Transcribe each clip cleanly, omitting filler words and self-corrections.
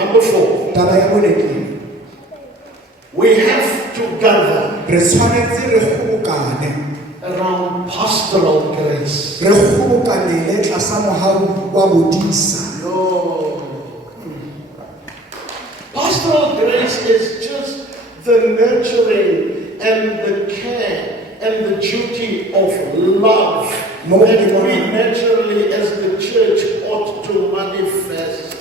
Number 4. We have to gather around pastoral grace. Pastoral grace is just the nurturing and the care and the duty of love that we naturally as the church ought to manifest.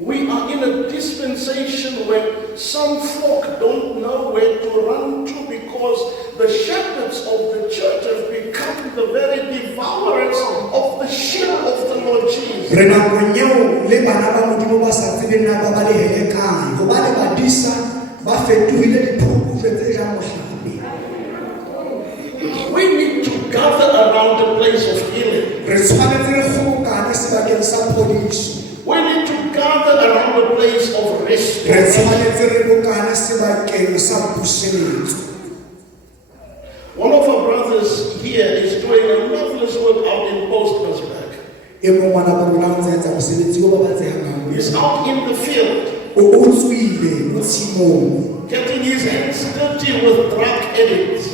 We are in a dispensation where some folk don't know where to run to because the shepherds of the church have become the very devourers of the sheep of the Lord Jesus. We need to gather around the place of healing. We need to gather around the place of restoration. One of our brothers here is doing a marvelous work out in Postmasburg. He's out in the field, getting his hands dirty with drug addicts.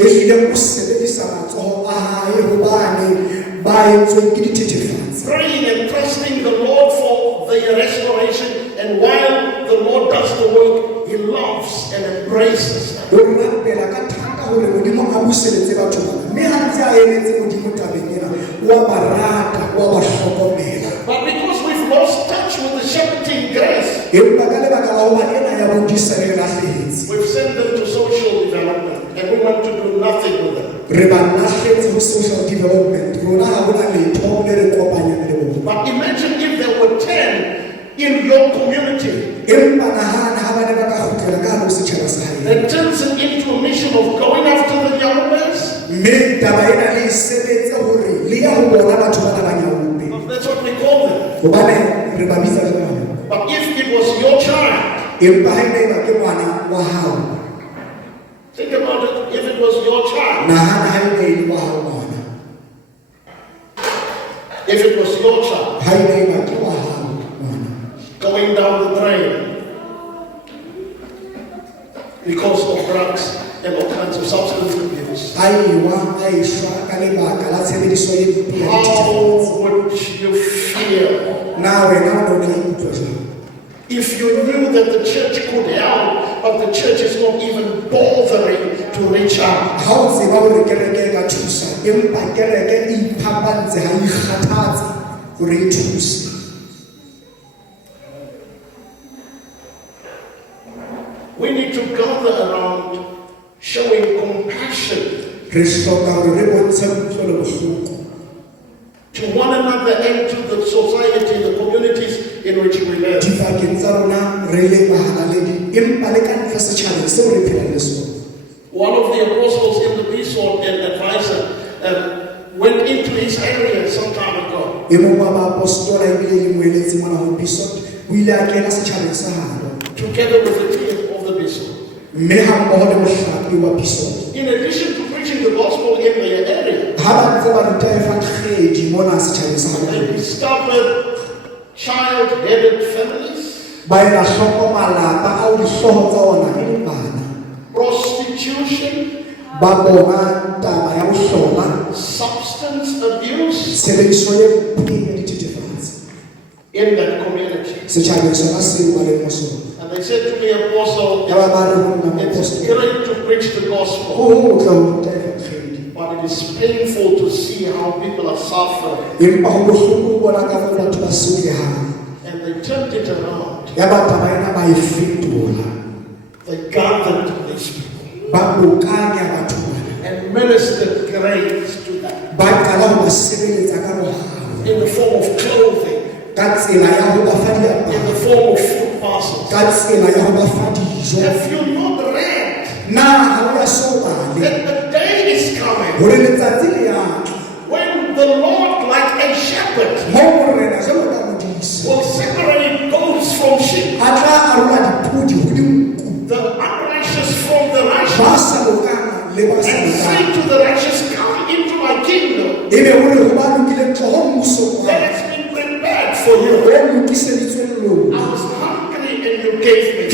Praying and trusting the Lord for their restoration, and while the Lord does the work, He loves and embraces them. But because we've lost touch with the shepherding grace, we've sent them to social development and we want to do nothing with them. But imagine if there were 10 in your community. That turns it into a mission of going after the young ones. That's what we call them. But if it was your child, think about it. If it was your child, if it was your child going down the drain because of drugs and all kinds of substance abuse, how would you feel if you knew that the church could help, but the church is not even bothering to reach out? We need to gather around showing compassion to one another and to the society, the communities in which we live. One of the apostles in the Bishop and advisor went into his area some time ago. Together with the team of the Bishop. In addition to preaching the gospel in their area, they discovered child-headed families, prostitution, substance abuse in that community. And they said to the apostle, it's great to preach the gospel, but it is painful to see how people are suffering. And they turned it around. They gathered these people and ministered grace to them in the form of clothing, in the form of food parcels. Have you not read that the day is coming when the Lord, like a shepherd, will separate goats from sheep, the unrighteous from the righteous, and say to the for you. I was hungry and you gave me.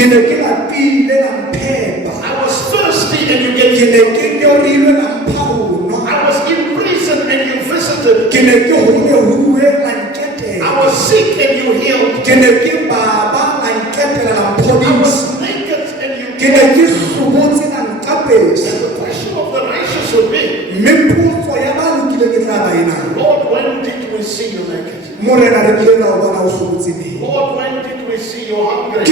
I was thirsty and you gave me. I was in prison and you visited. I was sick and you healed. I was naked and you gave me. And the question of the righteous would be, Lord, when did we see you naked? Lord, when did we see you hungry?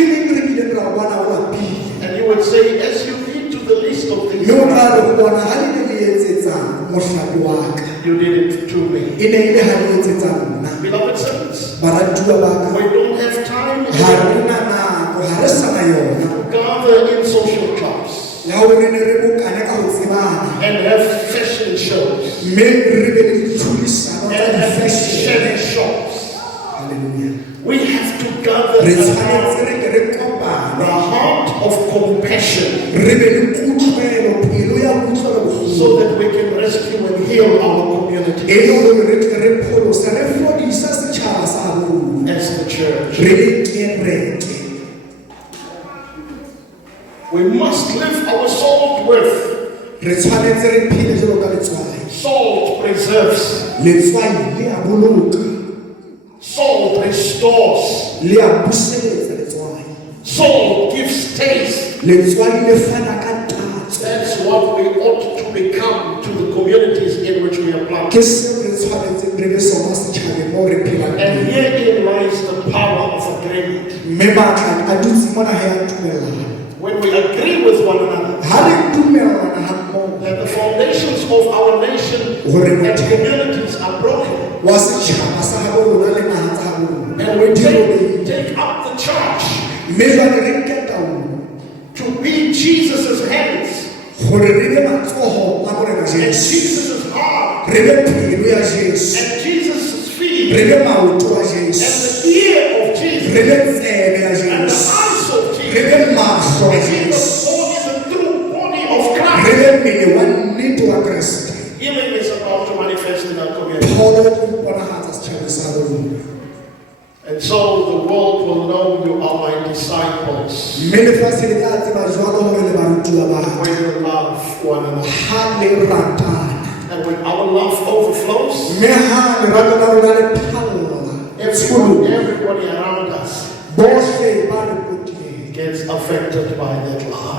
And you would say, as you did to the least of these, you did it to me. Beloved saints, we don't have time to gather in social clubs and have fashion shows and have fashion shops. Hallelujah. We have to gather the heart of compassion so that we can rescue and heal our community as the church. We must live our salt with. Salt preserves. Salt restores. Salt gives taste. That's what we ought to become to the communities in which we are planted. And herein lies the power of agreement. When we agree with one another that the foundations of our nation and communities are broken, and we take up the charge to be Jesus' hands and Jesus' heart and Jesus' feet and the ear of Jesus and the eyes of Jesus, the true body of Christ. Healing is about to manifest in our community. And so the world will know you are my disciples when you love one another. And when our love overflows, everybody around us gets affected by that love.